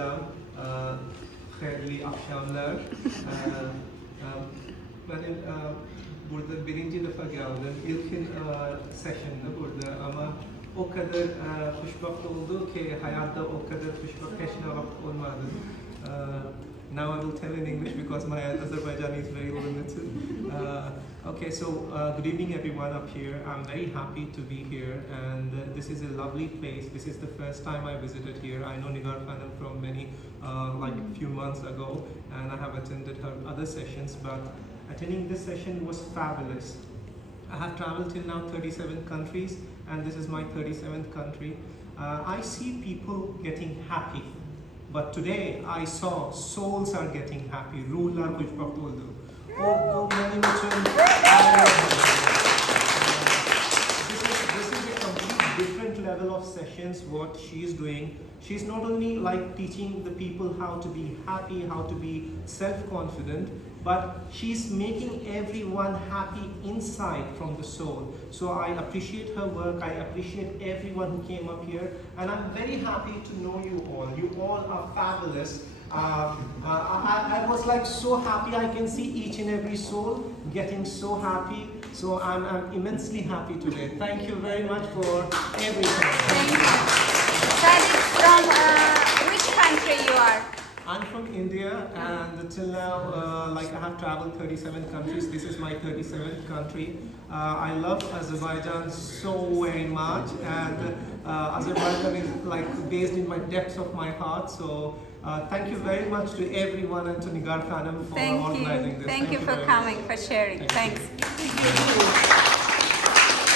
selam, hayırlı akşamlar. Benim burada birinci defa geldim. İlkin session'da burada ama o kadar hoşbakt oldu ki hayatta o kadar hoşbakt hiç vakit olmadı. Now I will tell in English because my Azerbaijani is very limited. Okay, so good evening everyone up here. I'm very happy to be here, and this is a lovely place. This is the first time I visited here. I know Nigar Khanam from many, like a few months ago, and I have attended her other sessions, but attending this session was fabulous. I have traveled till now 37 countries, and this is my 37th country. I see people getting happy. But today I saw souls are getting happy. Ruhlar hoşbakt oldu. O benim için this is a complete different level of sessions what she is doing. She's not only like teaching the people how to be happy, how to be self-confident, but she's making everyone happy inside from the soul. So I appreciate her work, I appreciate everyone who came up here, and I'm very happy to know you all. You all are fabulous. I was like so happy. I can see each and every soul getting so happy. So I'm immensely happy today. Thank you very much for everything. Thank you. That is from which country you are? I'm from India, and till now, like I have traveled 37 countries. This is my 37th country. I love Azerbaijan so very much, and Azerbaijan is like based in my depths of my heart. So thank you very much to everyone and to Nigar Khanam for organizing this. Thank you for very coming, much. for sharing. Thank Thanks.